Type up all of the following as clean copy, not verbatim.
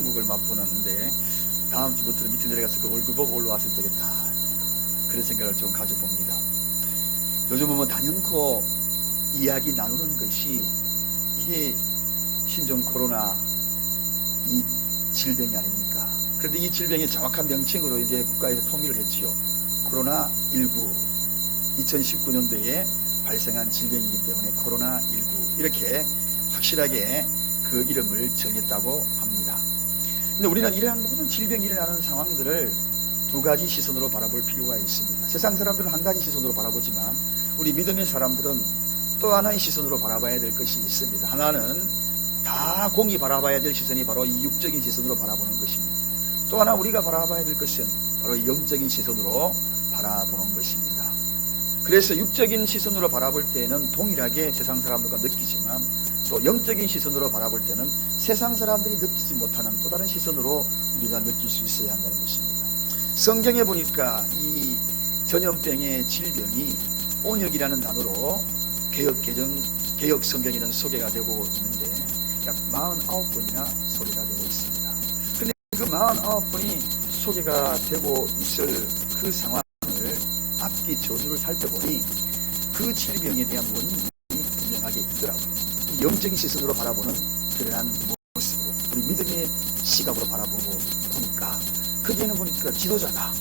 천국을 맛보는데 다음 주부터 밑에 내려가서 그 얼굴 보고 올라왔을 때겠다, 그런 생각을 좀 가져봅니다. 요즘은 뭐 단연코 이야기 나누는 것이 이게 신종 코로나 이 질병이 아닙니까? 그런데 이 질병의 정확한 명칭으로 이제 국가에서 통일을 했지요. 코로나19, 2019년도에 발생한 질병이기 때문에 코로나19 이렇게 확실하게 그 이름을 정했다고 합니다. 근데 우리는 이러한 모든 질병이 일어나는 상황들을 두 가지 시선으로 바라볼 필요가 있습니다. 세상 사람들은 한 가지 시선으로 바라보지만 우리 믿음의 사람들은 또 하나의 시선으로 바라봐야 될 것이 있습니다. 하나는 다 공이 바라봐야 될 시선이 바로 이 육적인 시선으로 바라보는 것입니다. 또 하나 우리가 바라봐야 될 것은 바로 이 영적인 시선으로 바라보는 것입니다. 그래서 육적인 시선으로 바라볼 때는 동일하게 세상 사람들과 느끼지만 또 영적인 시선으로 바라볼 때는 세상 사람들이 느끼지 못하는 또 다른 시선으로 우리가 느낄 수 있어야 한다는 것입니다. 성경에 보니까 이 전염병의 질병이 온역이라는 단어로 개역 성경에는 소개가 되고 있는데 약 49번이나 소개가 되고 있습니다. 근데 그 49번이 소개가 되고 있을 그 상황을 앞뒤 저주를 살펴보니 그 질병에 대한 원인이 분명하게 있더라고요. 영적인 시선으로 바라보는 그러한 모습으로 우리 믿음의 시각으로 바라보고 보니까 거기에는 보니까 지도자가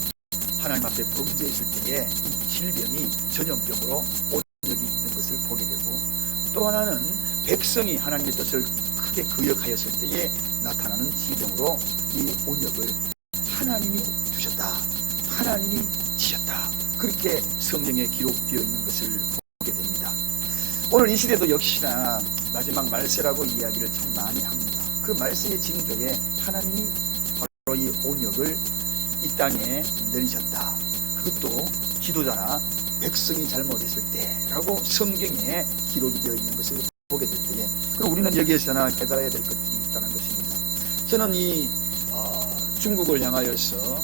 하나님 앞에 범죄했을 때에 질병이 전염병으로 온역이 있는 것을 보게 되고, 또 하나는 백성이 하나님의 뜻을 크게 거역하였을 때에 나타나는 질병으로 이 온역을 하나님이 주셨다, 하나님이 지셨다, 그렇게 성경에 기록되어 있는 것을 보게 됩니다. 오늘 이 시대도 역시나 마지막 말세라고 이야기를 참 많이 합니다. 그 말세의 징조에 하나님이 바로 이 온역을 이 땅에 내리셨다, 그것도 지도자나 백성이 잘못했을 때라고 성경에 기록이 되어 있는 것을 보게 될 때에, 그리고 우리는 여기에서나 깨달아야 될 것들이 있다는 것입니다. 저는 이 중국을 향하여서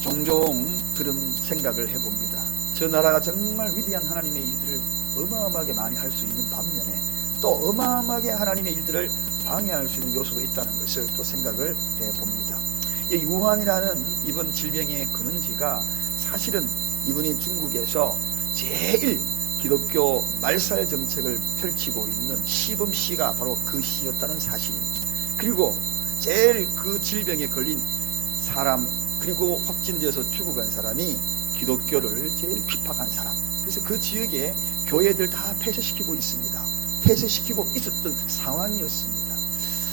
종종 그런 생각을 해봅니다. 저 나라가 정말 위대한 하나님의 일들을 어마어마하게 많이 할 수 있는 반면에 또 어마어마하게 하나님의 일들을 방해할 수 있는 요소도 있다는 것을 또 생각을 해봅니다. 이 우한이라는 이번 질병의 근원지가 사실은 이번이 중국에서 제일 기독교 말살 정책을 펼치고 있는 시범시가 바로 그 시였다는 사실입니다. 그리고 제일 그 질병에 걸린 사람, 그리고 확진되어서 죽어간 사람이 기독교를 제일 핍박한 사람, 그래서 그 지역에 교회들 다 폐쇄시키고 있습니다. 폐쇄시키고 있었던 상황이었습니다.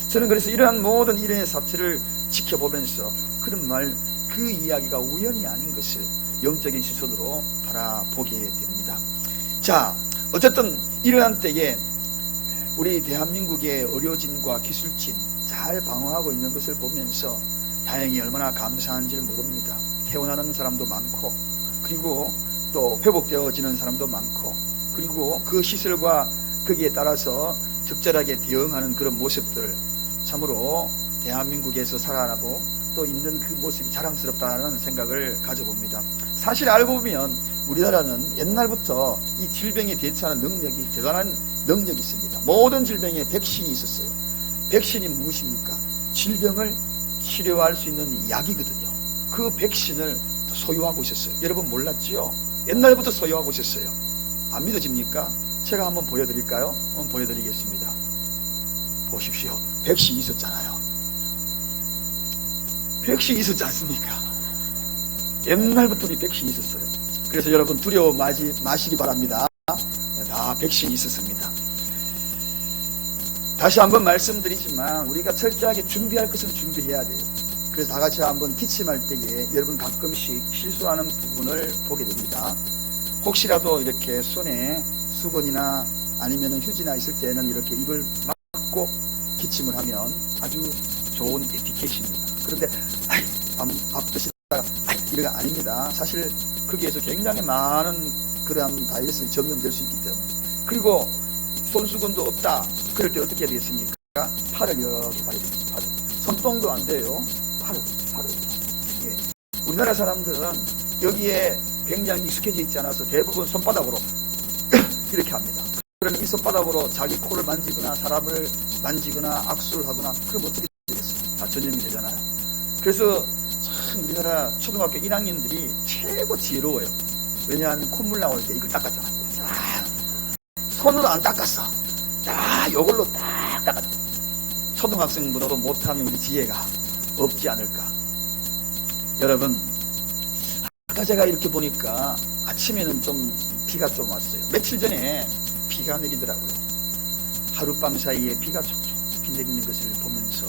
저는 그래서 이러한 모든 일의 사태를 지켜보면서 그 이야기가 우연이 아닌 것을 영적인 시선으로 바라보게 됩니다. 자, 어쨌든 이러한 때에 우리 대한민국의 의료진과 기술진 잘 방어하고 있는 것을 보면서 다행히 얼마나 감사한지를 모릅니다. 퇴원하는 사람도 많고, 그리고 또 회복되어지는 사람도 많고, 그리고 그 시설과 거기에 따라서 적절하게 대응하는 그런 모습들, 참으로 대한민국에서 살아나고 또 있는 그 모습이 자랑스럽다는 생각을 가져봅니다. 사실 알고 보면 우리나라는 옛날부터 이 질병에 대처하는 능력이 대단한 능력이 있습니다. 모든 질병에 백신이 있었어요. 백신이 무엇입니까? 질병을 치료할 수 있는 약이거든요. 그 백신을 소유하고 있었어요. 여러분 몰랐죠? 옛날부터 소유하고 있었어요. 안 믿어집니까? 제가 한번 보여드릴까요? 한번 보여드리겠습니다. 보십시오. 백신이 있었잖아요. 백신이 있었지 않습니까? 옛날부터 우리 백신이 있었어요. 그래서 여러분 두려워 마시기 바랍니다. 다 백신이 있었습니다. 다시 한번 말씀드리지만 우리가 철저하게 준비할 것은 준비해야 돼요. 그래서 다 같이 한번 기침할 때에 여러분 가끔씩 실수하는 부분을 보게 됩니다. 혹시라도 이렇게 손에 수건이나 아니면 휴지나 있을 때는 이렇게 입을 막고 기침을 하면 아주 좋은 에티켓입니다. 그런데 밥 드시다가 이래가 아닙니다. 사실 거기에서 굉장히 많은 그러한 바이러스가 전염될 수 있기 때문에. 그리고 손수건도 없다, 그럴 때 어떻게 해야 되겠습니까? 팔을 이렇게 봐야 됩니다. 팔을. 손동도 안 돼요. 팔을. 예. 우리나라 사람들은 여기에 굉장히 익숙해져 있지 않아서 대부분 손바닥으로 이렇게 합니다. 그러면 이 손바닥으로 자기 코를 만지거나 사람을 만지거나 악수를 하거나, 그럼 어떻게 되겠어요? 다 전염이 되잖아요. 그래서 참 우리나라 초등학교 1학년들이 최고 지혜로워요. 왜냐하면 콧물 나올 때 이걸 닦았잖아요. 손으로 안 닦았어. 이걸로 딱 닦았어. 초등학생보다도 못하는 우리 지혜가 없지 않을까. 여러분, 아까 제가 이렇게 보니까 아침에는 좀 비가 좀 왔어요. 며칠 전에 비가 내리더라고요. 하룻밤 사이에 비가 촉촉히 내리는 것을 보면서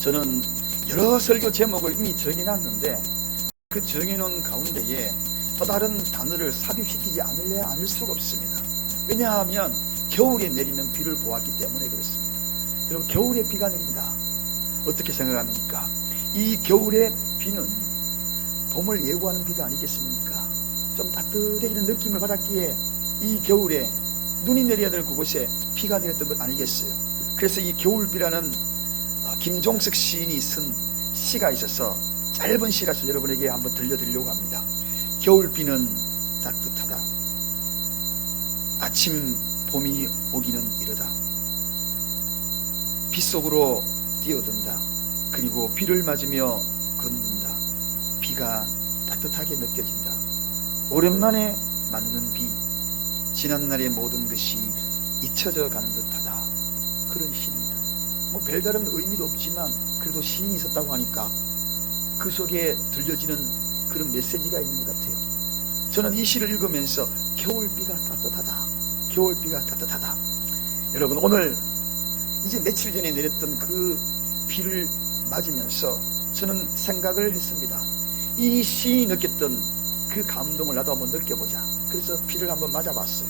저는 여러 설교 제목을 이미 정해놨는데 그 정해놓은 가운데에 또 다른 단어를 삽입시키지 않을 수가 없습니다. 왜냐하면 겨울에 내리는 비를 보았기 때문에 그렇습니다. 여러분, 겨울에 비가 내린다. 어떻게 생각합니까? 이 겨울의 비는 봄을 예고하는 비가 아니겠습니까? 좀 따뜻해지는 느낌을 받았기에 이 겨울에 눈이 내려야 될 그곳에 비가 내렸던 것 아니겠어요? 그래서 이 겨울비라는 김종석 시인이 쓴 시가 있어서 짧은 시라서 여러분에게 한번 들려드리려고 합니다. 겨울비는 따뜻하다. 아침 봄이 오기는 이르다. 빗속으로 뛰어든다. 그리고 비를 맞으며 걷는다. 비가 따뜻하게 느껴진다. 오랜만에 맞는 비. 지난날의 모든 것이 잊혀져 가는 듯하다. 그런 시입니다. 뭐 별다른 의미도 없지만 그래도 시인이 있었다고 하니까 그 속에 들려지는 그런 메시지가 있는 것 같아요. 저는 이 시를 읽으면서 겨울비가 따뜻하다. 겨울비가 따뜻하다. 여러분, 오늘 이제 며칠 전에 내렸던 그 비를 맞으면서 저는 생각을 했습니다. 이 시인이 느꼈던 그 감동을 나도 한번 느껴보자. 그래서 비를 한번 맞아봤어요.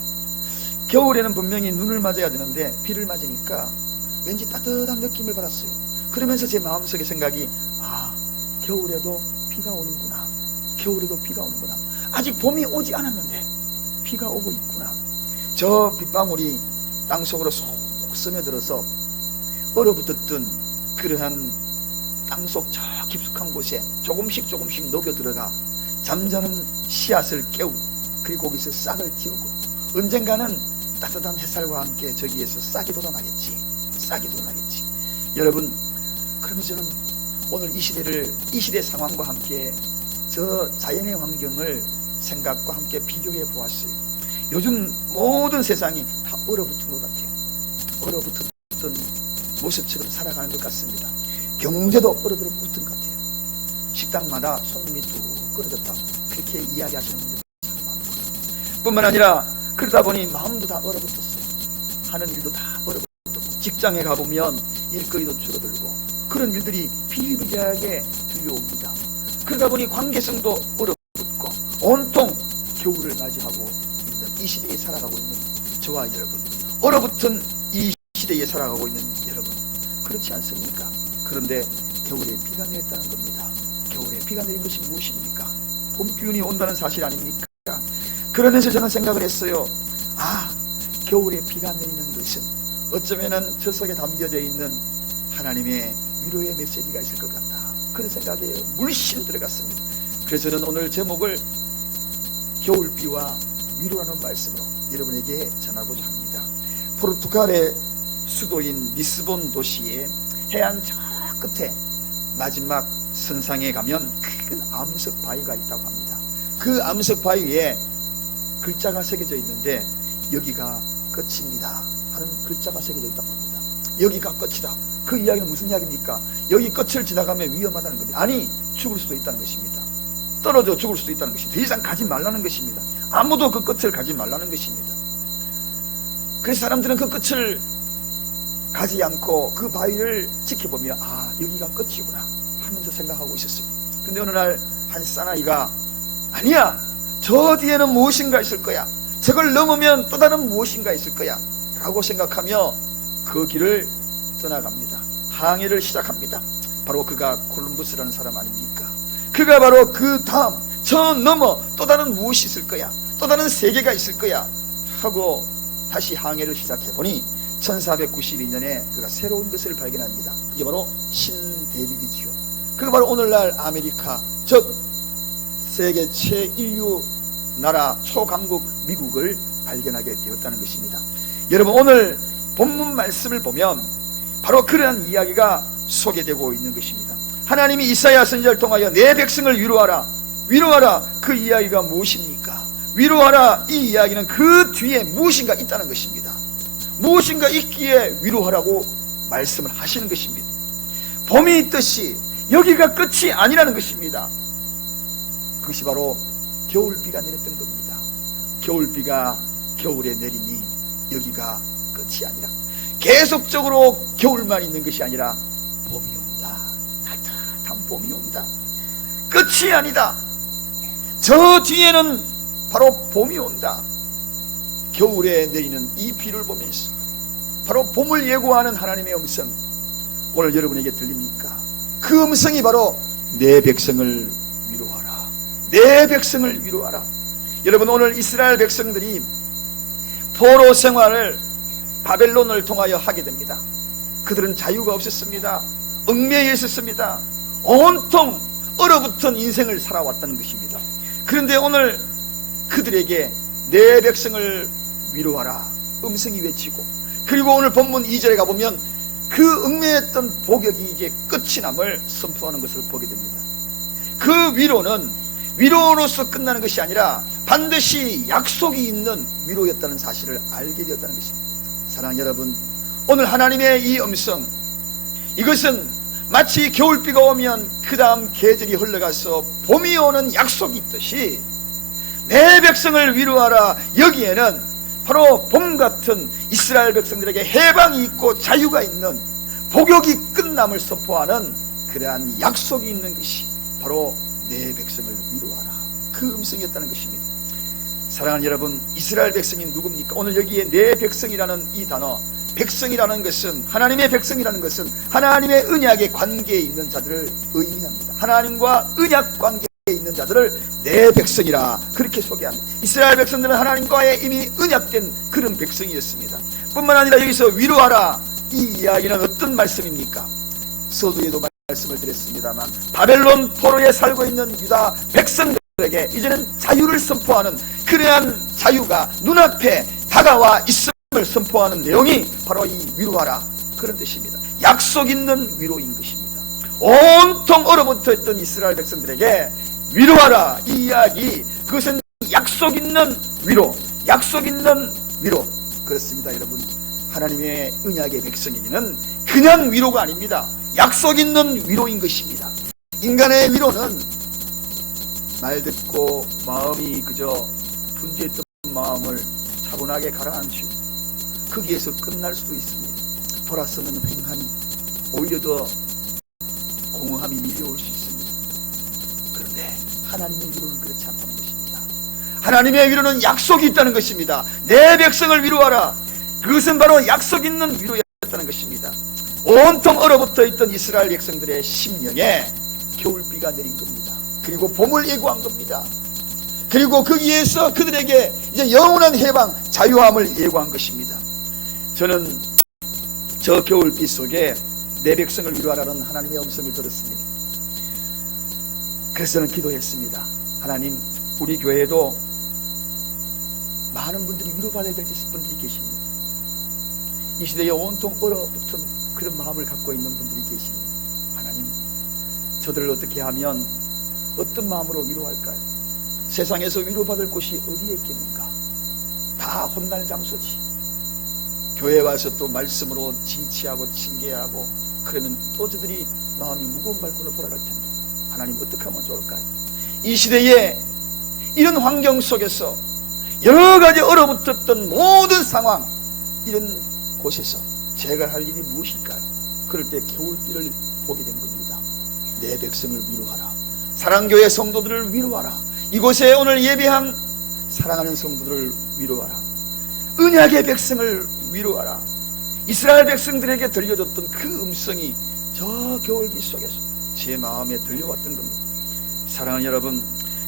겨울에는 분명히 눈을 맞아야 되는데 비를 맞으니까 왠지 따뜻한 느낌을 받았어요. 그러면서 제 마음속에 생각이, 겨울에도 비가 오는구나. 겨울에도 비가 오는구나. 아직 봄이 오지 않았는데 비가 오고 있구나. 저 빗방울이 땅속으로 쏙 스며들어서 얼어붙었던 그러한 땅속 저 깊숙한 곳에 조금씩 녹여 들어가 잠자는 씨앗을 깨우고, 그리고 거기서 싹을 틔우고 언젠가는 따뜻한 햇살과 함께 저기에서 싹이 돋아나겠지. 여러분, 그러면서 저는 오늘 이 시대 상황과 함께 저 자연의 환경을 생각과 함께 비교해 보았어요. 요즘 모든 세상이 다 얼어붙은 것 같아요. 얼어붙은 모습처럼 살아가는 것 같습니다. 경제도 얼어붙은 것 같아요. 식당마다 손님이 뚝 끊어졌다고 그렇게 이야기하시는 분들이 참 많고, 뿐만 아니라 그러다 보니 마음도 다 얼어붙었어요. 하는 일도 다 얼어붙었고, 직장에 가보면 일거리도 줄어들고 그런 일들이 비일비재하게 들려옵니다. 그러다 보니 관계성도 얼어붙고 온통 겨울을 맞이하고 있는 이 시대에 살아가고 있는 저와 여러분, 얼어붙은 이 시대에 살아가고 있는 여러분, 그렇지 않습니까? 그런데 겨울에 비가 내렸다는 겁니다. 겨울에 비가 내린 것이 무엇입니까? 봄 기운이 온다는 사실 아닙니까? 그러면서 저는 생각을 했어요. 겨울에 비가 내리는 것은 어쩌면은 저 속에 담겨져 있는 하나님의 위로의 메시지가 있을 것 같다. 그런 생각에 물씬 들어갔습니다. 그래서 저는 오늘 제목을 겨울비와 위로라는 말씀으로 여러분에게 전하고자 합니다. 포르투갈의 수도인 리스본 도시의 해안 저 끝에 마지막 선상에 가면 큰 암석 바위가 있다고 합니다. 그 암석 바위에 글자가 새겨져 있는데 여기가 끝입니다 하는 글자가 새겨져 있다고 합니다. 여기가 끝이다. 그 이야기는 무슨 이야기입니까? 여기 끝을 지나가면 위험하다는 겁니다. 아니, 죽을 수도 있다는 것입니다. 떨어져 죽을 수도 있다는 것입니다. 더 이상 가지 말라는 것입니다. 아무도 그 끝을 가지 말라는 것입니다. 그래서 사람들은 그 끝을 가지 않고 그 바위를 지켜보며 여기가 끝이구나 하면서 생각하고 있었어요. 근데 어느 날 한 사나이가 아니야, 저 뒤에는 무엇인가 있을 거야. 저걸 넘으면 또 다른 무엇인가 있을 거야 라고 생각하며 그 길을 떠나갑니다. 항해를 시작합니다. 바로 그가 콜럼버스라는 사람 아닙니까? 그가 바로 그 다음 저 넘어 또 다른 무엇이 있을 거야, 또 다른 세계가 있을 거야 하고 다시 항해를 시작해보니 1492년에 그가 새로운 것을 발견합니다. 그게 바로 신대륙이지요. 그게 바로 오늘날 아메리카, 즉 세계 최인류 나라 초강국 미국을 발견하게 되었다는 것입니다. 여러분, 오늘 본문 말씀을 보면 바로 그러한 이야기가 소개되고 있는 것입니다. 하나님이 이사야 선지자를 통하여 내 백성을 위로하라, 위로하라. 그 이야기가 무엇입니까? 위로하라, 이 이야기는 그 뒤에 무엇인가 있다는 것입니다. 무엇인가 있기에 위로하라고 말씀을 하시는 것입니다. 봄이 있듯이 여기가 끝이 아니라는 것입니다. 그것이 바로 겨울비가 내렸던 겁니다. 겨울비가 겨울에 내리니 여기가 끝이 아니라, 계속적으로 겨울만 있는 것이 아니라 봄이 온다. 따뜻한 봄이 온다. 끝이 아니다. 저 뒤에는 바로 봄이 온다. 겨울에 내리는 이 비를 보면서 바로 봄을 예고하는 하나님의 음성, 오늘 여러분에게 들립니까? 그 음성이 바로 내 백성을 위로하라, 내 백성을 위로하라. 여러분, 오늘 이스라엘 백성들이 포로 생활을 바벨론을 통하여 하게 됩니다. 그들은 자유가 없었습니다. 얽매여 있었습니다. 온통 얼어붙은 인생을 살아왔다는 것입니다. 그런데 오늘 그들에게 내 백성을 위로하라 음성이 외치고, 그리고 오늘 본문 2절에 가보면 그 얽매였던 복역이 이제 끝이 남을 선포하는 것을 보게 됩니다. 그 위로는 위로로서 끝나는 것이 아니라 반드시 약속이 있는 위로였다는 사실을 알게 되었다는 것입니다. 사랑하는 여러분, 오늘 하나님의 이 음성, 이것은 마치 겨울비가 오면 그 다음 계절이 흘러가서 봄이 오는 약속이 있듯이 내 백성을 위로하라, 여기에는 바로 봄 같은 이스라엘 백성들에게 해방이 있고 자유가 있는 복역이 끝남을 선포하는 그러한 약속이 있는 것이 바로 내 백성을 위로하라, 그 음성이었다는 것입니다. 사랑하는 여러분, 이스라엘 백성이 누굽니까? 오늘 여기에 내 백성이라는 이 단어, 백성이라는 것은, 하나님의 백성이라는 것은 하나님의 언약의 관계에 있는 자들을 의미합니다. 하나님과 언약 관계에 있는 자들을 내 백성이라 그렇게 소개합니다. 이스라엘 백성들은 하나님과의 이미 언약된 그런 백성이었습니다. 뿐만 아니라 여기서 위로하라, 이 이야기는 어떤 말씀입니까? 서두에도 말씀을 드렸습니다만 바벨론 포로에 살고 있는 유다 백성들에게 이제는 자유를 선포하는 그러한 자유가 눈앞에 다가와 있음을 선포하는 내용이 바로 이 위로하라, 그런 뜻입니다. 약속 있는 위로인 것입니다. 온통 얼어붙어 있던 이스라엘 백성들에게 위로하라, 이 이야기, 그것은 약속 있는 위로, 약속 있는 위로. 그렇습니다. 여러분, 하나님의 언약의 백성에게는 그냥 위로가 아닙니다. 약속 있는 위로인 것입니다. 인간의 위로는 말 듣고 마음이 그저 분주했던 마음을 차분하게 가라앉히고 거기에서 끝날 수도 있습니다. 돌아서는 횡함이, 오히려 더 공허함이 밀려올 수 있습니다. 그런데 하나님의 위로는 그렇지 않다는 것입니다. 하나님의 위로는 약속이 있다는 것입니다. 내 백성을 위로하라, 그것은 바로 약속 있는 위로였다는 것입니다. 온통 얼어붙어 있던 이스라엘 백성들의 심령에 겨울비가 내린 겁니다. 그리고 봄을 예고한 겁니다. 그리고 거기에서 그들에게 이제 영원한 해방, 자유함을 예고한 것입니다. 저는 저 겨울비 속에 내 백성을 위로하라는 하나님의 음성을 들었습니다. 그래서 저는 기도했습니다. 하나님, 우리 교회에도 많은 분들이 위로받아야 될 분들이 계십니다. 이 시대에 온통 얼어붙은 그런 마음을 갖고 있는 분들이 계십니다. 하나님, 저들을 어떻게 하면, 어떤 마음으로 위로할까요? 세상에서 위로받을 곳이 어디에 있겠는가? 다 혼날 장소지. 교회에 와서 또 말씀으로 징치하고 징계하고 그러면 또 저들이 마음이 무거운 발걸음을 돌아갈 텐데, 하나님 어떻게 하면 좋을까요? 이 시대에 이런 환경 속에서 여러 가지 얼어붙었던 모든 상황, 이런 곳에서 제가 할 일이 무엇일까요? 그럴 때 겨울비를 보게 된 겁니다. 내 백성을 위로하라, 사랑교회 성도들을 위로하라, 이곳에 오늘 예배한 사랑하는 성도들을 위로하라, 언약의 백성을 위로하라. 이스라엘 백성들에게 들려줬던 그 음성이 저 겨울비 속에서 제 마음에 들려왔던 겁니다. 사랑하는 여러분,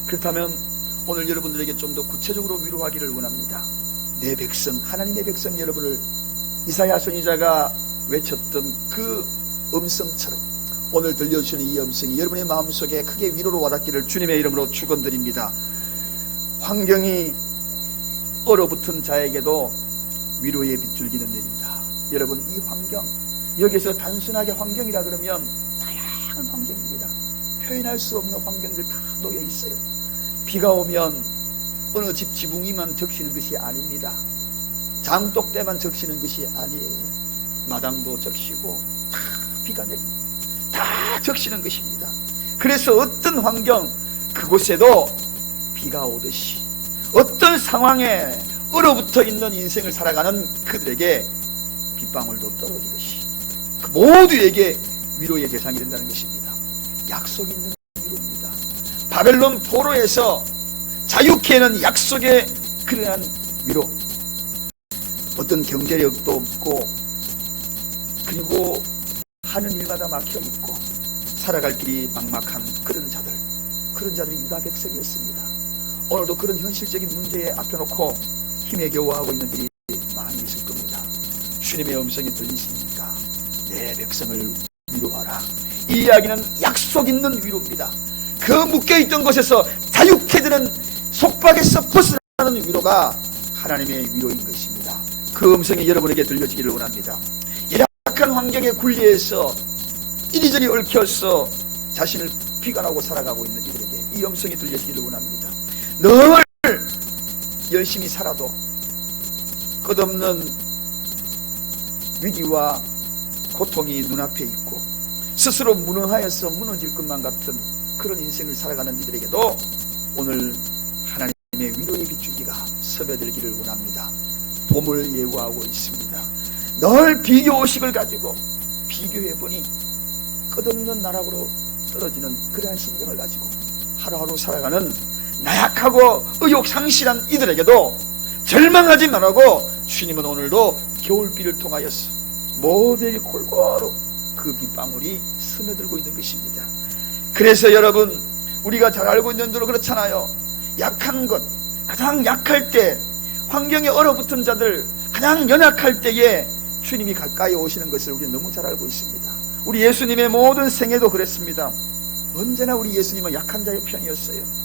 그렇다면 오늘 여러분들에게 좀 더 구체적으로 위로하기를 원합니다. 내 백성, 하나님의 백성 여러분을 이사야 선지자가 외쳤던 그 음성처럼 오늘 들려주시는 이 음성이 여러분의 마음속에 크게 위로로 와닿기를 주님의 이름으로 축원드립니다. 환경이 얼어붙은 자에게도 위로의 빗줄기는 내린다. 여러분, 이 환경, 여기서 단순하게 환경이라 그러면 다양한 환경입니다. 표현할 수 없는 환경들 다 놓여 있어요. 비가 오면 어느 집 지붕이만 적시는 것이 아닙니다. 장독 때만 적시는 것이 아니에요. 마당도 적시고 다 비가 내립니다. 다 적시는 것입니다. 그래서 어떤 환경 그곳에도 비가 오듯이 어떤 상황에 얼어붙어 있는 인생을 살아가는 그들에게 빗방울도 떨어지듯이 그 모두에게 위로의 대상이 된다는 것입니다. 약속 있는 위로입니다. 바벨론 포로에서 자유케는 약속의 그러한 위로. 어떤 경제력도 없고 그리고 하는 일마다 막혀있고 살아갈 길이 막막한 그런 자들이 유다 백성이었습니다. 오늘도 그런 현실적인 문제에 앞에 놓고 힘에 겨워하고 있는 일이 많이 있을 겁니다. 주님의 음성이 들리십니까? 내 백성을 위로하라. 이 이야기는 약속 있는 위로입니다. 그 묶여있던 곳에서 자유케 되는 속박에서 벗어나는 위로가 하나님의 위로인 것입니다. 그 음성이 여러분에게 들려지기를 원합니다. 열악한 환경에 굴리에서 이리저리 얽혀서 자신을 비관하고 살아가고 있는 이들에게 이 음성이 들려지기를 원합니다. 늘 열심히 살아도 끝없는 위기와 고통이 눈앞에 있고 스스로 무능하여서 무너질 것만 같은 그런 인생을 살아가는 이들에게도 오늘 하나님의 위로의 빗줄기가 스며들기를 원합니다. 봄을 예고하고 있습니다. 늘 비교의식을 가지고 비교해보니 끝없는 나락으로 떨어지는 그러한 심정을 가지고 하루하루 살아가는 나약하고 의욕상실한 이들에게도 절망하지 말라고 주님은 오늘도 겨울비를 통하여서 모두에게 골고루 그 빗방울이 스며들고 있는 것입니다. 그래서 여러분, 우리가 잘 알고 있는 대로 그렇잖아요. 약한 것, 가장 약할 때, 환경에 얼어붙은 자들, 가장 연약할 때에 주님이 가까이 오시는 것을 우리는 너무 잘 알고 있습니다. 우리 예수님의 모든 생애도 그랬습니다. 언제나 우리 예수님은 약한 자의 편이었어요.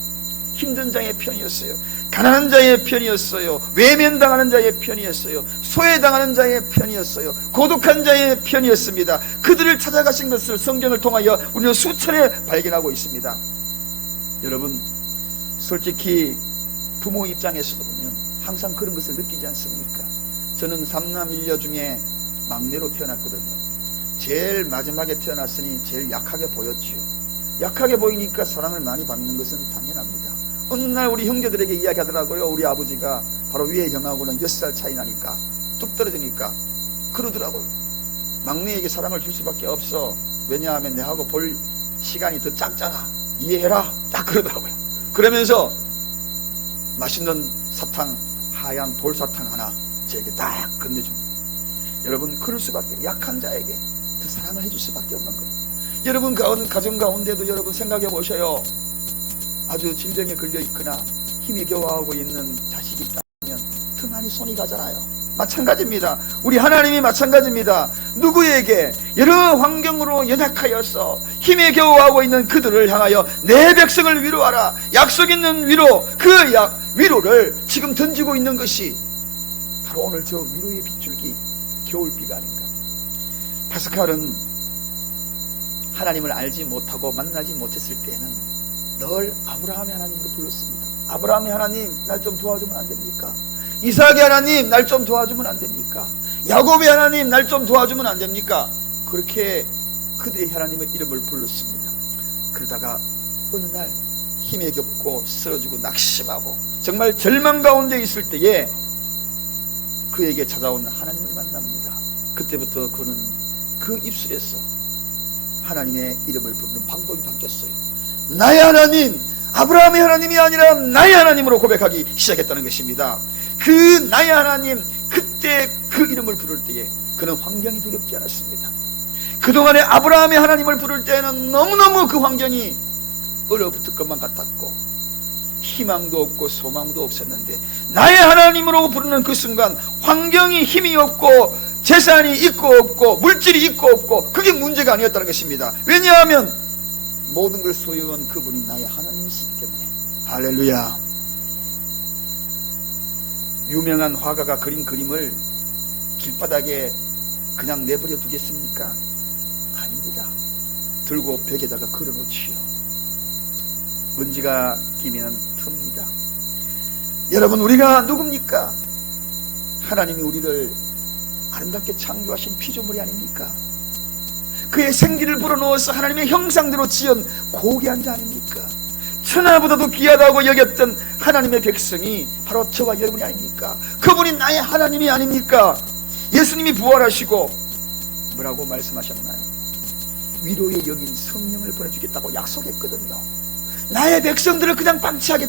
힘든 자의 편이었어요. 가난한 자의 편이었어요. 외면당하는 자의 편이었어요. 소외당하는 자의 편이었어요. 고독한 자의 편이었습니다. 그들을 찾아가신 것을 성경을 통하여 우리는 수차례 발견하고 있습니다. 여러분, 솔직히 부모 입장에서도 보면 항상 그런 것을 느끼지 않습니까? 저는 3남 1녀 중에 막내로 태어났거든요. 제일 마지막에 태어났으니 제일 약하게 보였지요. 약하게 보이니까 사랑을 많이 받는 것은 당연합니다. 어느 날 우리 형제들에게 이야기하더라고요. 우리 아버지가 바로 위에 형하고는 6살 차이 나니까 뚝 떨어지니까 그러더라고요. 막내에게 사랑을 줄 수밖에 없어. 왜냐하면 내하고 볼 시간이 더 작잖아. 이해해라. 딱 그러더라고요. 그러면서 맛있는 사탕, 하얀 돌사탕 하나 저에게 딱 건네줍니다. 여러분, 그럴 수밖에, 약한 자에게 더 사랑을 해줄 수밖에 없는 겁니다. 여러분 가정 가운데도 여러분 생각해 보셔요. 아주 질병에 걸려 있거나 힘이 겨워하고 있는 자식이 있다면 더 많이 손이 가잖아요. 마찬가지입니다. 우리 하나님이 마찬가지입니다. 누구에게 여러 환경으로 연약하여서 힘에 겨워하고 있는 그들을 향하여 내 백성을 위로하라. 약속 있는 위로, 그 위로를 지금 던지고 있는 것이 바로 오늘 저 위로의 빗줄기, 겨울비가 아닌가. 파스칼은 하나님을 알지 못하고 만나지 못했을 때에는 늘 아브라함의 하나님으로 불렀습니다. 아브라함의 하나님, 날 좀 도와주면 안 됩니까? 이삭의 하나님, 날 좀 도와주면 안 됩니까? 야곱의 하나님, 날 좀 도와주면 안 됩니까? 그렇게 그들의 하나님의 이름을 불렀습니다. 그러다가 어느 날 힘에 겹고 쓰러지고 낙심하고 정말 절망 가운데 있을 때에 그에게 찾아온 하나님을 만납니다. 그때부터 그는 그 입술에서 하나님의 이름을 부르는 방법이 바뀌었어요. 나의 하나님, 아브라함의 하나님이 아니라 나의 하나님으로 고백하기 시작했다는 것입니다. 그 나의 하나님, 그때 그 이름을 부를 때에 그는 환경이 두렵지 않았습니다. 그동안에 아브라함의 하나님을 부를 때에는 너무너무 그 환경이 얼어붙을 것만 같았고 희망도 없고 소망도 없었는데, 나의 하나님으로 부르는 그 순간 환경이 힘이 없고 재산이 있고 없고 물질이 있고 없고 그게 문제가 아니었다는 것입니다. 왜냐하면 모든 걸 소유한 그분이 나의 하나님이시기 때문에. 할렐루야. 유명한 화가가 그린 그림을 길바닥에 그냥 내버려 두겠습니까? 아닙니다. 들고 벽에다가 걸어놓지요. 먼지가 끼면 틉니다. 여러분, 우리가 누굽니까? 하나님이 우리를 아름답게 창조하신 피조물이 아닙니까? 그의 생기를 불어넣어서 하나님의 형상대로 지은 고귀한 자 아닙니까? 천하보다도 귀하다고 여겼던 하나님의 백성이 바로 저와 여러분이 아닙니까? 그분이 나의 하나님이 아닙니까? 예수님이 부활하시고 뭐라고 말씀하셨나요? 위로의 영인 성령을 보내주겠다고 약속했거든요. 나의 백성들을 그냥 방치하지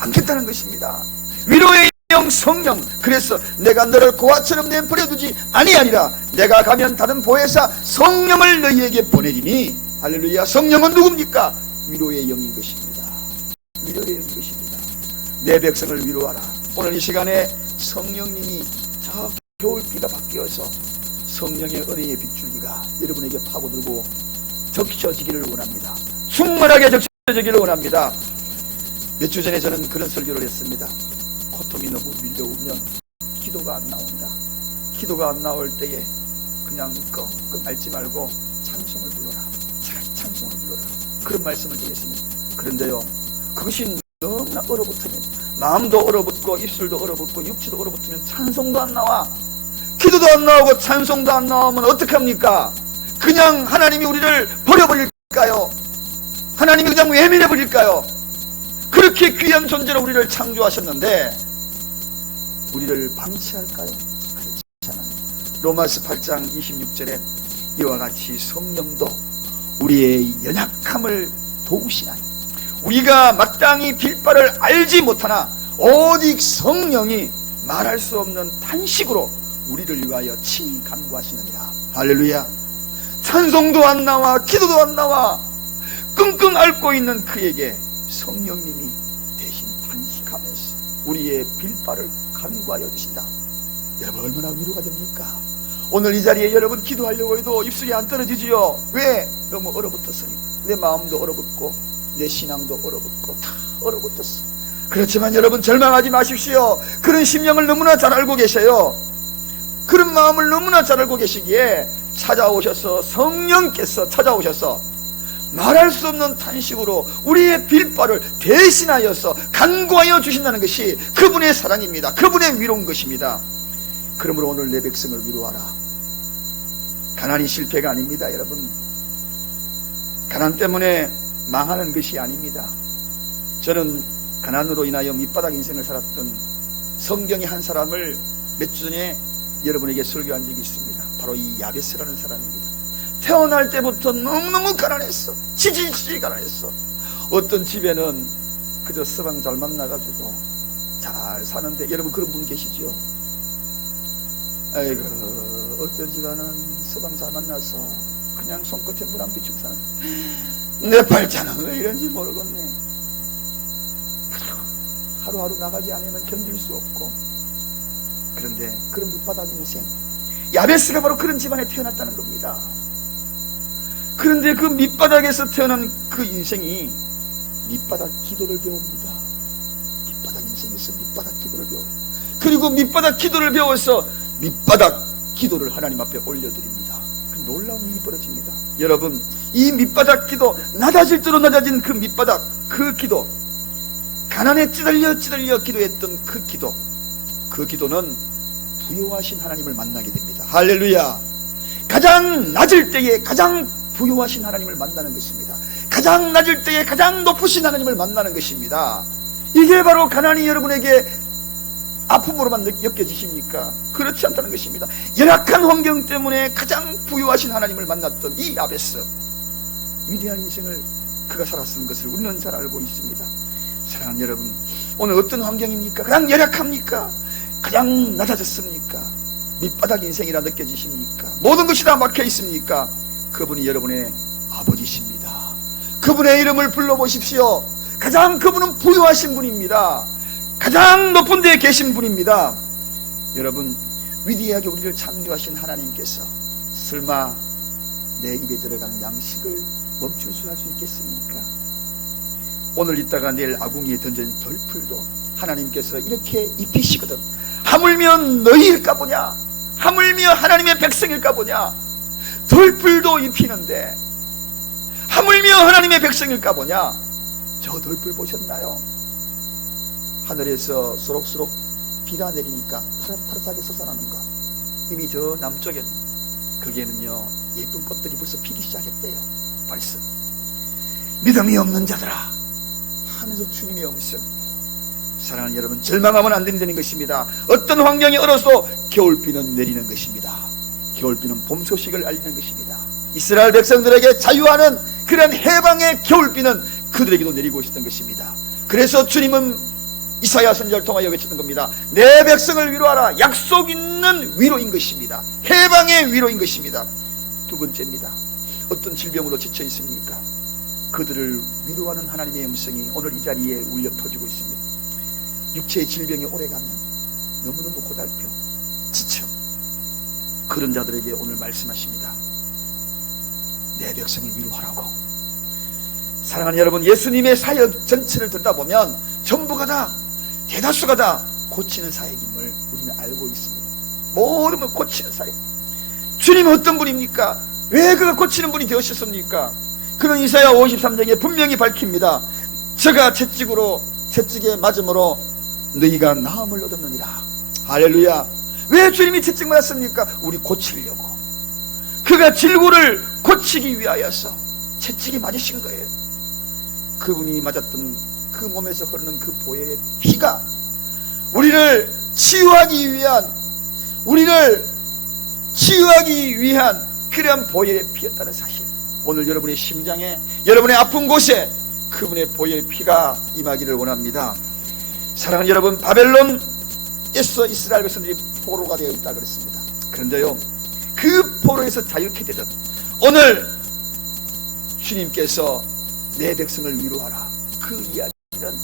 않겠다는 것입니다. 위로의 영 성령. 그래서 내가 너를 고아처럼 내버려두지 아니하리라. 내가 가면 다른 보혜사 성령을 너희에게 보내리니. 할렐루야. 성령은 누굽니까? 위로의 영인 것입니다. 위로의 영인 것입니다. 내 백성을 위로하라. 오늘 이 시간에 성령님이 저 겨울비가 바뀌어서 성령의 은혜의 빗줄기가 여러분에게 파고들고 적셔지기를 원합니다. 충만하게 적셔지기를 원합니다. 몇 주 전에 저는 그런 설교를 했습니다. 고통이 너무 밀려오면 기도가 안 나온다. 기도가 안 나올 때에 그냥 끙끙 앓지 말고 찬송을 불러라. 찬송을 불러라. 그런 말씀을 드렸습니다. 그런데요, 그것이 너무나 얼어붙으면, 마음도 얼어붙고 입술도 얼어붙고 육체도 얼어붙으면 찬송도 안 나와. 기도도 안 나오고 찬송도 안 나오면 어떡합니까? 그냥 하나님이 우리를 버려버릴까요? 하나님이 그냥 외면해버릴까요? 그렇게 귀한 존재로 우리를 창조하셨는데 우리를 방치할까요? 그렇지 않아요. 로마서 8장 26절에 이와 같이 성령도 우리의 연약함을 도우시나니 우리가 마땅히 빌 바를 알지 못하나 오직 성령이 말할 수 없는 탄식으로 우리를 위하여 친히 간구하시느니라. 할렐루야. 찬송도 안 나와, 기도도 안 나와, 끙끙 앓고 있는 그에게 성령님이 대신 탄식하면서 우리의 빌바를 간구하여 주신다. 여러분, 얼마나 위로가 됩니까? 오늘 이 자리에 여러분 기도하려고 해도 입술이 안 떨어지지요. 왜? 너무 얼어붙었으니까. 내 마음도 얼어붙고 내 신앙도 얼어붙고 다 얼어붙었어. 그렇지만 여러분, 절망하지 마십시오. 그런 심령을 너무나 잘 알고 계셔요. 그런 마음을 너무나 잘 알고 계시기에 찾아오셔서, 성령께서 찾아오셔서 말할 수 없는 탄식으로 우리의 빌바를 대신하여서 간구하여 주신다는 것이 그분의 사랑입니다. 그분의 위로인 것입니다. 그러므로 오늘 내 백성을 위로하라. 가난이 실패가 아닙니다. 여러분, 가난 때문에 망하는 것이 아닙니다. 저는 가난으로 인하여 밑바닥 인생을 살았던 성경의 한 사람을 몇 주 전에 여러분에게 설교한 적이 있습니다. 바로 이 야베스라는 사람입니다. 태어날 때부터 너무너무 가난했어. 지질지질 가난했어. 어떤 집에는 그저 서방 잘 만나가지고 잘 사는데, 여러분 그런 분 계시죠? 아이고, 어떤 집안은 서방 잘 만나서 그냥 손끝에 물 안 비추고 사는, 내 팔자는 왜 이런지 모르겠네. 하루하루 나가지 않으면 견딜 수 없고. 그런데 그런 밑바닥 인생, 야베스가 바로 그런 집안에 태어났다는 겁니다. 그런데 그 밑바닥에서 태어난 그 인생이 밑바닥 기도를 배웁니다. 밑바닥 인생에서 밑바닥 기도를 배워요. 그리고 밑바닥 기도를 배워서 밑바닥 기도를 하나님 앞에 올려드립니다. 그 놀라운 일이 벌어집니다. 여러분, 이 밑바닥 기도, 낮아질 대로 낮아진 그 밑바닥, 그 기도, 가난에 찌들려 기도했던 그 기도, 그 기도는 부요하신 하나님을 만나게 됩니다. 할렐루야. 가장 낮을 때에 가장 부요하신 하나님을 만나는 것입니다. 가장 낮을 때에 가장 높으신 하나님을 만나는 것입니다. 이게 바로 가난이 여러분에게 아픔으로만 느껴지십니까? 그렇지 않다는 것입니다. 열악한 환경 때문에 가장 부요하신 하나님을 만났던 이 야베스, 위대한 인생을 그가 살았던 것을 우리는 잘 알고 있습니다. 사랑하는 여러분, 오늘 어떤 환경입니까? 가장 열악합니까? 가장 낮아졌습니까? 밑바닥 인생이라 느껴지십니까? 모든 것이 다 막혀 있습니까? 그분이 여러분의 아버지십니다. 그분의 이름을 불러보십시오. 가장 그분은 부유하신 분입니다. 가장 높은 데에 계신 분입니다. 여러분, 위대하게 우리를 창조하신 하나님께서 설마 내 입에 들어가는 양식을 멈출 수 있겠습니까? 오늘 있다가 내일 아궁이에 던진 덜풀도 하나님께서 이렇게 입히시거든. 하물며 너희일까 보냐? 하물며 하나님의 백성일까 보냐. 덜풀도 입히는데 하물며 하나님의 백성일까 보냐. 저 덜풀 보셨나요? 하늘에서 소록소록 비가 내리니까 파릇파릇하게 솟아나는 것. 이미 저 남쪽에는 거기에는요 예쁜 꽃들이 벌써 피기 시작했대요. 벌써 믿음이 없는 자들아 하면서 주님의 음성. 사랑하는 여러분, 절망하면 안 된다는 것입니다. 어떤 환경이 얼어도 겨울비는 내리는 것입니다. 겨울비는 봄 소식을 알리는 것입니다. 이스라엘 백성들에게 자유하는 그런 해방의 겨울비는 그들에게도 내리고 있었던 것입니다. 그래서 주님은 이사야 선지자를 통하여 외쳤던 겁니다. 내 백성을 위로하라. 약속 있는 위로인 것입니다. 해방의 위로인 것입니다. 두 번째입니다. 어떤 질병으로 지쳐 있습니까? 그들을 위로하는 하나님의 음성이 오늘 이 자리에 울려 퍼지고 있습니다. 육체의 질병이 오래가면 너무너무 고달표, 지쳐. 그런 자들에게 오늘 말씀하십니다. 내 백성을 위로하라고. 사랑하는 여러분, 예수님의 사역 전체를 듣다 보면 전부가 다, 대다수가 다 고치는 사역임을 우리는 알고 있습니다. 모르면 고치는 사역. 주님은 어떤 분입니까? 왜 그가 고치는 분이 되었습니까? 그는 이사야 53장에 분명히 밝힙니다. 저가 채찍에 맞음으로 너희가 나음을 얻었느니라. 할렐루야. 왜 주님이 채찍 맞았습니까? 우리 고치려고. 그가 질고를 고치기 위하여서 채찍이 맞으신 거예요. 그분이 맞았던 그 몸에서 흐르는 그 보혈의 피가 우리를 치유하기 위한 그러한 보혈의 피였다는 사실. 오늘 여러분의 심장에, 여러분의 아픈 곳에 그분의 보혈의 피가 임하기를 원합니다. 사랑하는 여러분, 바벨론에서 이스라엘 백성들이 포로가 되어 있다 그랬습니다. 그런데요, 그 포로에서 자유케 되던 오늘 주님께서 내 백성을 위로하라. 그 이야기는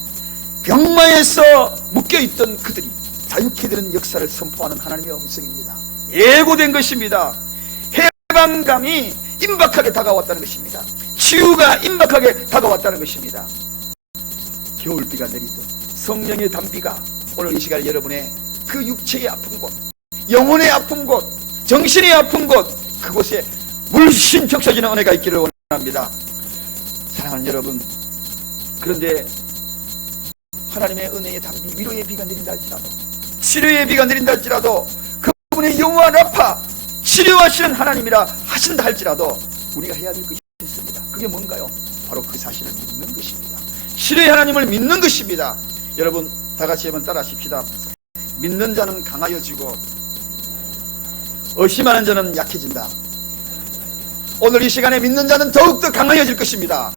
병마에서 묶여있던 그들이 자유케 되는 역사를 선포하는 하나님의 음성입니다. 예고된 것입니다. 해방감이 임박하게 다가왔다는 것입니다. 치유가 임박하게 다가왔다는 것입니다. 겨울비가 내리듯 성령의 단비가 오늘 이 시간 여러분의 그 육체의 아픈 곳, 영혼의 아픈 곳, 정신의 아픈 곳, 그곳에 물씬 적셔지는 은혜가 있기를 원합니다. 사랑하는 여러분, 그런데 하나님의 은혜의 단비, 위로의 비가 내린다 할지라도, 치료의 비가 내린다 할지라도, 그분의 여호와 라파, 치료하시는 하나님이라 하신다 할지라도 우리가 해야 될 것이 있습니다. 그게 뭔가요? 바로 그 사실을 믿는 것입니다. 치료의 하나님을 믿는 것입니다. 여러분, 다 같이 한번 따라 하십시다. 믿는 자는 강하여지고 의심하는 자는 약해진다. 오늘 이 시간에 믿는 자는 더욱더 강하여질 것입니다.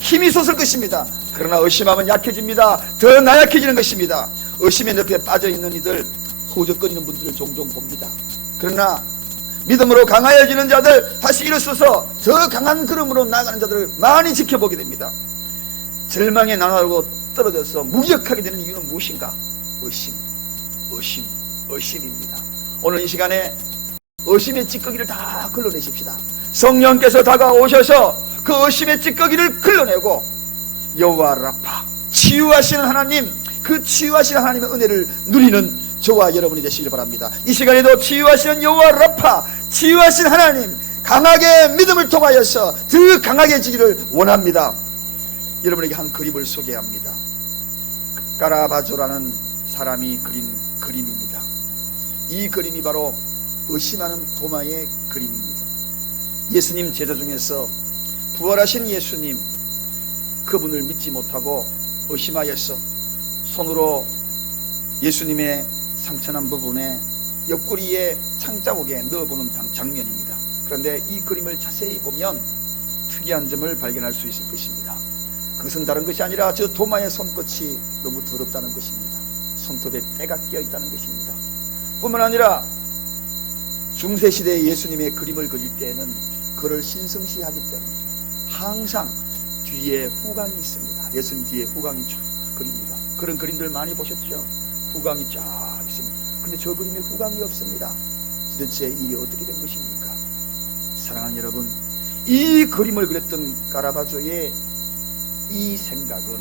힘이 솟을 것입니다. 그러나 의심하면 약해집니다. 더 나약해지는 것입니다. 의심의 늪에 빠져있는 이들, 허우적거리는 분들을 종종 봅니다. 그러나 믿음으로 강하여지는 자들, 다시 일어서서 더 강한 걸음으로 나아가는 자들을 많이 지켜보게 됩니다. 절망의 나날로 떨어져서 무기력하게 되는 이유는 무엇인가? 의심입니다. 오늘 이 시간에 의심의 찌꺼기를 다 걸러내십시다. 성령께서 다가오셔서 그 의심의 찌꺼기를 걸러내고 여호와 라파, 치유하시는 하나님, 그 치유하시는 하나님의 은혜를 누리는 저와 여러분이 되시길 바랍니다. 이 시간에도 치유하시는 여호와 라파, 치유하시는 하나님, 강하게 믿음을 통하여서 더 강하게지기를 원합니다. 여러분에게 한 그림을 소개합니다. 까라바조라는 사람이 그린 그림입니다. 이 그림이 바로 의심하는 도마의 그림입니다. 예수님 제자 중에서 부활하신 예수님, 그분을 믿지 못하고 의심하여서 손으로 예수님의 상처난 부분에 옆구리에 창자국에 넣어보는 장면입니다. 그런데 이 그림을 자세히 보면 특이한 점을 발견할 수 있을 것입니다. 그것은 다른 것이 아니라 저 도마의 손끝이 너무 더럽다는 것입니다. 손톱에 때가 끼어 있다는 것입니다. 뿐만 아니라 중세시대의 예수님의 그림을 그릴 때에는 그를 신성시하기 때문에 항상 뒤에 후광이 있습니다. 예수님 뒤에 후광이 쫙 그립니다. 그런 그림들 많이 보셨죠? 후광이 쫙 있습니다. 근데 저 그림에 후광이 없습니다. 도대체 일이 어떻게 된 것입니까? 사랑하는 여러분, 이 그림을 그렸던 까라바조의 이 생각은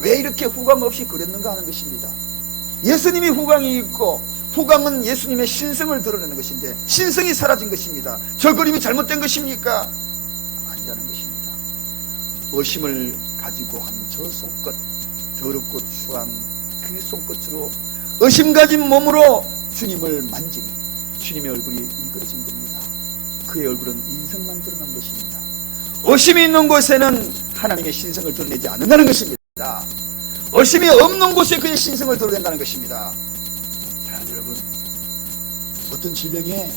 왜 이렇게 후광 없이 그렸는가 하는 것입니다. 예수님이 후광이 있고 후광은 예수님의 신성을 드러내는 것인데 신성이 사라진 것입니다. 저 그림이 잘못된 것입니까? 아니라는 것입니다. 의심을 가지고 한 저 손끝, 더럽고 추한 그 손끝으로 의심 가진 몸으로 주님을 만지니 주님의 얼굴이 일그러진 겁니다. 그의 얼굴은 인성만 드러난 것입니다. 의심이 있는 곳에는 하나님의 신성을 드러내지 않는다는 것입니다. 의심이 없는 곳에 그의 신성을 드러낸다는 것입니다. 사랑하는 여러분, 어떤 질병에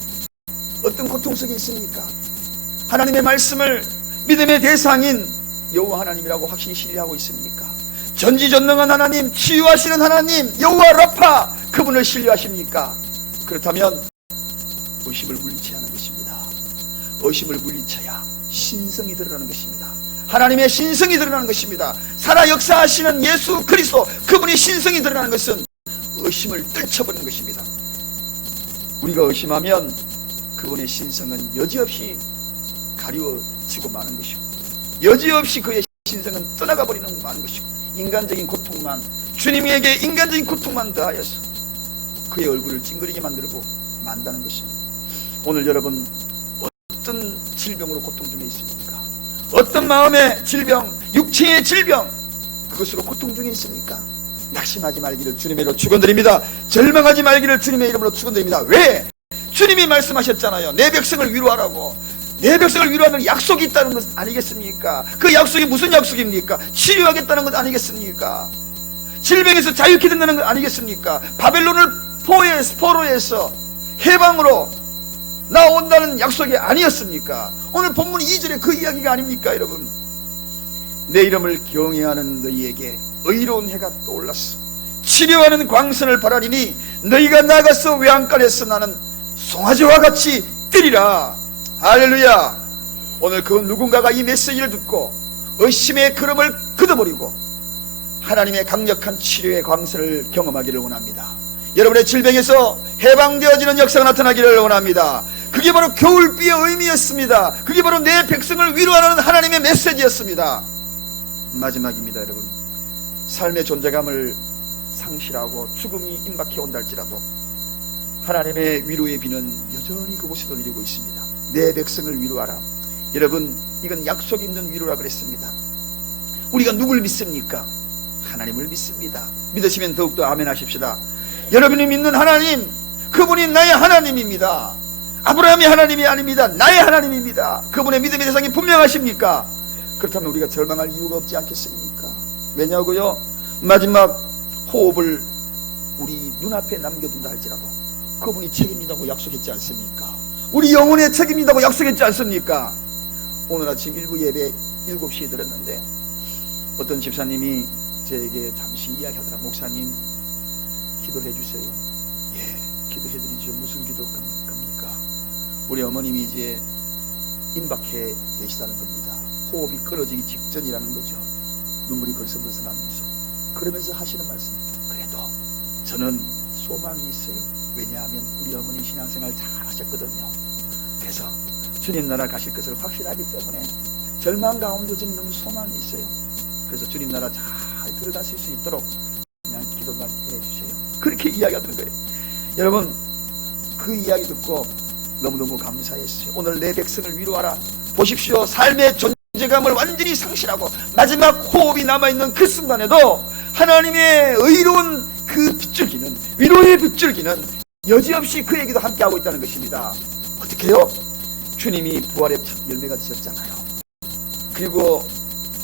어떤 고통 속에 있습니까? 하나님의 말씀을 믿음의 대상인 여호와 하나님이라고 확신이 신뢰하고 있습니까? 전지전능한 하나님, 치유하시는 하나님 여호와 라파, 그분을 신뢰하십니까? 그렇다면 의심을 물리쳐야 하는 것입니다. 의심을 물리쳐야 신성이 드러나는 것입니다. 하나님의 신성이 드러나는 것입니다. 살아 역사하시는 예수 그리스도, 그분의 신성이 드러나는 것은 의심을 떨쳐버리는 것입니다. 우리가 의심하면 그분의 신성은 여지없이 가리워지고 마는 것이고, 여지없이 그의 신성은 떠나가 버리는 많은 것이고, 인간적인 고통만, 주님에게 인간적인 고통만 더하여서 그의 얼굴을 찡그리게 만들고 만다는 것입니다. 오늘 여러분 어떤 질병으로 고통 중에 있습니까? 어떤 마음의 질병, 육체의 질병, 그것으로 고통 중에 있습니까? 낙심하지 말기를 주님의 이름으로 축원드립니다. 절망하지 말기를 주님의 이름으로 축원드립니다. 왜? 주님이 말씀하셨잖아요. 내 백성을 위로하라고. 내 백성을 위로하는 약속이 있다는 것 아니겠습니까? 그 약속이 무슨 약속입니까? 치료하겠다는 것 아니겠습니까? 질병에서 자유케 된다는 것 아니겠습니까? 바벨론을 포로에서 해방으로 나온다는 약속이 아니었습니까? 오늘 본문 2절에 그 이야기가 아닙니까 여러분? 내 이름을 경외하는 너희에게 의로운 해가 떠올랐어. 치료하는 광선을 바라리니 너희가 나가서 외양간에서 나는 송아지와 같이 뛰리라. 할렐루야. 오늘 그 누군가가 이 메시지를 듣고 의심의 그름을 걷어버리고 하나님의 강력한 치료의 광선을 경험하기를 원합니다. 여러분의 질병에서 해방되어지는 역사가 나타나기를 원합니다. 그게 바로 겨울비의 의미였습니다. 그게 바로 내 백성을 위로하는 하나님의 메시지였습니다. 마지막입니다. 여러분, 삶의 존재감을 상실하고 죽음이 임박해 온다 할지라도 하나님의 위로의 비는 여전히 그곳에도 내리고 있습니다. 내 백성을 위로하라. 여러분, 이건 약속 있는 위로라 그랬습니다. 우리가 누굴 믿습니까? 하나님을 믿습니다. 믿으시면 더욱더 아멘 하십시다. 여러분이 믿는 하나님, 그분이 나의 하나님입니다. 아브라함의 하나님이 아닙니다. 나의 하나님입니다. 그분의 믿음의 대상이 분명하십니까? 그렇다면 우리가 절망할 이유가 없지 않겠습니까? 왜냐고요? 마지막 호흡을 우리 눈앞에 남겨둔다 할지라도 그분이 책임진다고 약속했지 않습니까? 우리 영혼에 책임진다고 약속했지 않습니까? 오늘 아침 일부 예배 7시에 들었는데 어떤 집사님이 저에게 잠시 이야기하더라. 목사님, 기도해 주세요. 예, 기도해 드리죠. 무슨 기도 갑니까? 우리 어머님이 이제 임박해 계시다는 겁니다. 호흡이 끊어지기 직전이라는 거죠. 눈물이 벌써벌써 나면서 그러면서 하시는 말씀, 그래도 저는 소망이 있어요. 왜냐하면 우리 어머니 신앙생활 잘 하셨거든요. 그래서 주님 나라 가실 것을 확신하기 때문에 절망 가운데 지금 너무 소망이 있어요. 그래서 주님 나라 잘 들어가실 수 있도록 그냥 기도만 해주세요. 그렇게 이야기하던 거예요. 여러분, 그 이야기 듣고 너무너무 감사했어요. 오늘 내 백성을 위로하라. 보십시오. 삶의 존재감을 완전히 상실하고 마지막 호흡이 남아있는 그 순간에도 하나님의 의로운 그 빗줄기는, 위로의 빗줄기는 여지없이 그에게도 함께하고 있다는 것입니다. 어떻게 해요? 주님이 부활의 첫 열매가 되셨잖아요. 그리고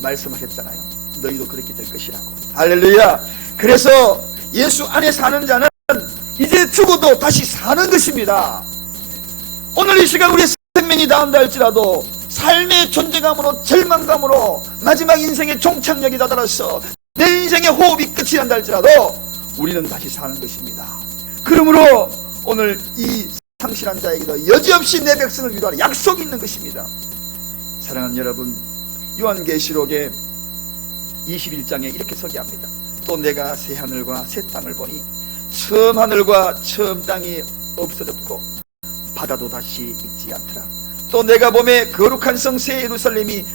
말씀하셨잖아요. 너희도 그렇게 될 것이라고. 할렐루야. 그래서 예수 안에 사는 자는 이제 죽어도 다시 사는 것입니다. 오늘 이 시간 우리의 생명이 닿는다 할지라도 삶의 존재감으로, 절망감으로 마지막 인생의 종착역이 다다라서 내 인생의 호흡이 끝이 난다 할지라도 우리는 다시 사는 것입니다. 그러므로 오늘 이 상실한 자에게도 여지없이 내 백성을 위로하는 약속이 있는 것입니다. 사랑하는 여러분, 요한계시록의 21장에 이렇게 소개합니다. 또 내가 새 하늘과 새 땅을 보니 처음 하늘과 처음 땅이 없어졌고 바다도 다시 있지 않더라. 또 내가 보매 거룩한 성 새 예루살렘이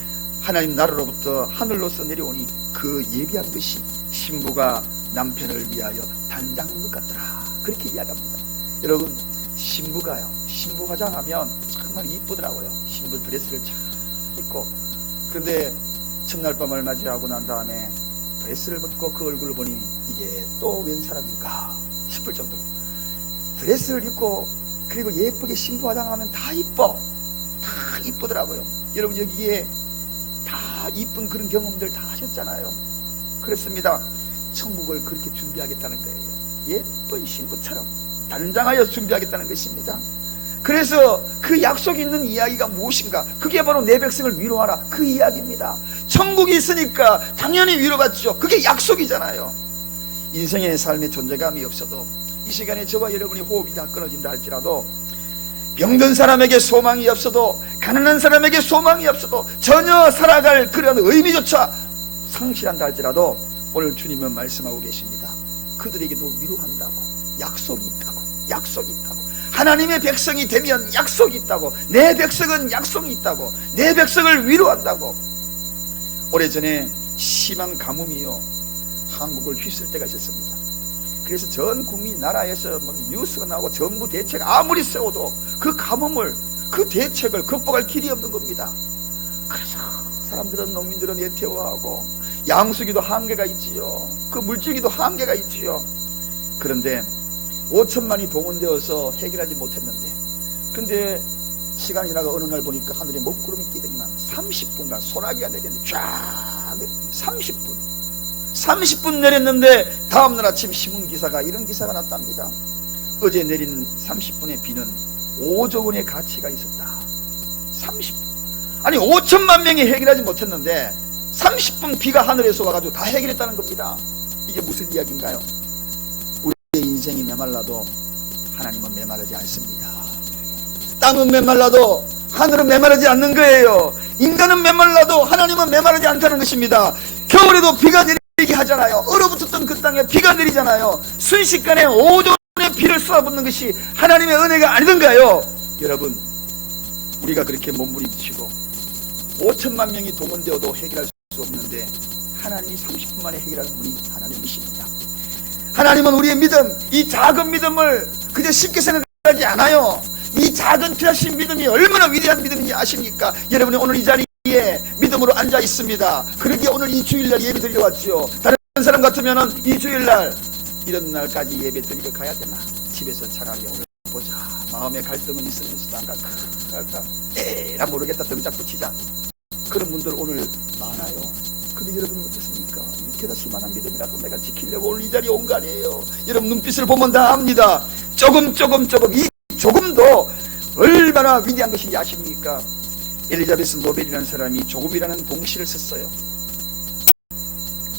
하나님 나라로부터 하늘로서 내려오니 그 예비한 것이 신부가 남편을 위하여 단장한 것 같더라. 그렇게 이야기합니다. 여러분, 신부가요, 신부 화장하면 정말 이쁘더라고요. 신부 드레스를 잘 입고. 그런데 첫날 밤을 맞이하고 난 다음에 드레스를 벗고 그 얼굴을 보니 이게 또 웬 사람인가 싶을 정도로, 드레스를 입고 그리고 예쁘게 신부 화장하면 다 이뻐, 다 이쁘더라고요. 여러분, 여기에 다 이쁜 그런 경험들 다 하셨잖아요. 그렇습니다. 천국을 그렇게 준비하겠다는 거예요. 예쁜 신부처럼 단장하여 준비하겠다는 것입니다. 그래서 그 약속이 있는 이야기가 무엇인가? 그게 바로 내 백성을 위로하라, 그 이야기입니다. 천국이 있으니까 당연히 위로받죠. 그게 약속이잖아요. 인생의 삶의 존재감이 없어도 이 시간에 저와 여러분이 호흡이 다 끊어진다 할지라도, 병든 사람에게 소망이 없어도, 가난한 사람에게 소망이 없어도, 전혀 살아갈 그런 의미조차 상실한다 할지라도, 오늘 주님은 말씀하고 계십니다. 그들에게도 위로한다고, 약속이 있다고, 약속이 있다고. 하나님의 백성이 되면 약속이 있다고, 내 백성은 약속이 있다고, 내 백성을 위로한다고. 오래전에 심한 가뭄이요, 한국을 휩쓸 때가 있었습니다. 그래서 전 국민 나라에서 막 뉴스가 나오고 정부 대책 아무리 세워도 그 가뭄을, 그 대책을 극복할 길이 없는 겁니다. 그래서 사람들은, 농민들은 애태워하고, 양수기도 한계가 있지요. 그 물질기도 한계가 있지요. 그런데 5천만이 동원되어서 해결하지 못했는데, 근데 시간이 지나가 어느 날 보니까 하늘에 먹구름이 끼더니만 30분간 소나기가 내렸는데, 쫙 30분 내렸는데, 다음날 아침 신문기사가 이런 기사가 났답니다. 어제 내린 30분의 비는 5조 원의 가치가 있었다. 30분. 아니 5천만 명이 해결하지 못했는데 30분 비가 하늘에서 와가지고 다 해결했다는 겁니다. 이게 무슨 이야기인가요? 우리의 인생이 메말라도 하나님은 메마르지 않습니다. 땅은 메말라도 하늘은 메마르지 않는 거예요. 인간은 메말라도 하나님은 메마르지 않다는 것입니다. 겨울에도 비가 내리게 하잖아요. 얼어붙었던 그 땅에 비가 내리잖아요. 순식간에 5조의 비를 쏟아붓는 것이 하나님의 은혜가 아니던가요? 여러분, 우리가 그렇게 몸부림치고 5천만 명이 동원되어도 해결할 수 없는데, 하나님이 30분 만에 해결하는 분이 하나님이십니다. 하나님은 우리의 믿음, 이 작은 믿음을 그저 쉽게 생각하지 않아요. 이 작은 피하신 믿음이 얼마나 위대한 믿음인지 아십니까? 여러분이 오늘 이 자리에 믿음으로 앉아 있습니다. 그러기에 오늘 이 주일날 예배 드리러 왔죠. 다른 사람 같으면 이 주일날 이런 날까지 예배 드리러 가야 되나? 집에서 차라리 오늘 보자. 마음의 갈등은 있으면서도 안 갈까? 에라 모르겠다, 등짝 붙이자. 그런 분들 오늘 많아요. 근데 여러분은 어떻습니까? 이렇게다시만한 믿음이라도 내가 지키려고 오늘 이 자리에 온 거 아니에요. 여러분 눈빛을 보면 다 압니다. 조금 이 조금도 얼마나 위대한 것인지 아십니까? 엘리자베스 노벨이라는 사람이 조금이라는 동시를 썼어요.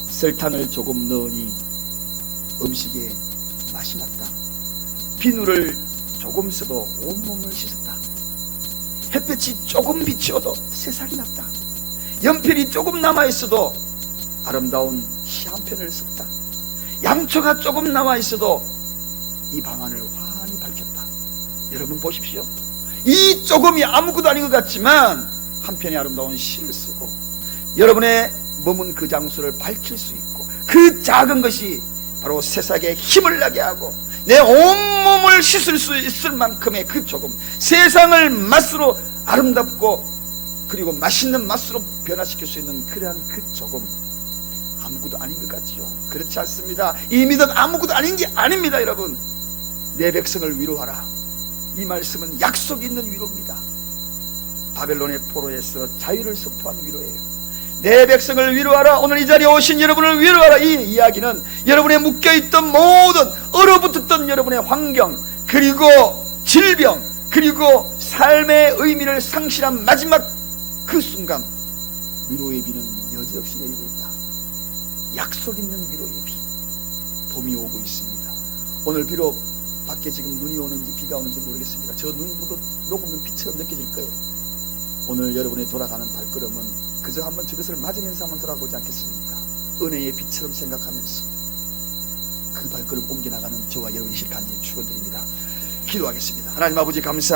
설탕을 조금 넣으니 음식에 맛이 났다. 비누를 조금 써도 온몸을 씻었다. 햇볕이 조금 비치어도 새싹이 났다. 연필이 조금 남아있어도 아름다운 시 한 편을 썼다. 양초가 조금 남아있어도 이 방안을 환히 밝혔다. 여러분 보십시오. 이 조금이 아무것도 아닌 것 같지만 한 편의 아름다운 시를 쓰고 여러분의 머문 그 장소를 밝힐 수 있고, 그 작은 것이 바로 새싹에 힘을 나게 하고 내 온몸을 씻을 수 있을 만큼의 그 조금, 세상을 맛으로 아름답고 그리고 맛있는 맛으로 변화시킬 수 있는 그러한 그 조금, 아무것도 아닌 것 같지요? 그렇지 않습니다. 이 믿음 아무것도 아닌 게 아닙니다. 여러분, 내 백성을 위로하라, 이 말씀은 약속 있는 위로입니다. 바벨론의 포로에서 자유를 선포한 위로예요. 내 백성을 위로하라, 오늘 이 자리에 오신 여러분을 위로하라. 이 이야기는 여러분의 묶여있던 모든 얼어붙었던 여러분의 환경, 그리고 질병, 그리고 삶의 의미를 상실한 마지막 그 순간 위로의 비는 여지없이 내리고 있다. 약속 있는 위로의 비. 봄이 오고 있습니다. 오늘 비록 밖에 지금 눈이 오는지 비가 오는지 모르겠습니다. 저 눈으로 녹으면 비처럼 느껴질 거예요. 오늘 여러분의 돌아가는 발걸음은 그저 한번 저것을 맞으면서 한번 돌아보지 않겠습니까? 은혜의 빛처럼 생각하면서 그 발걸음 옮겨나가는 저와 여러분이실 간절히 축원드립니다. 기도하겠습니다. 하나님 아버지 감사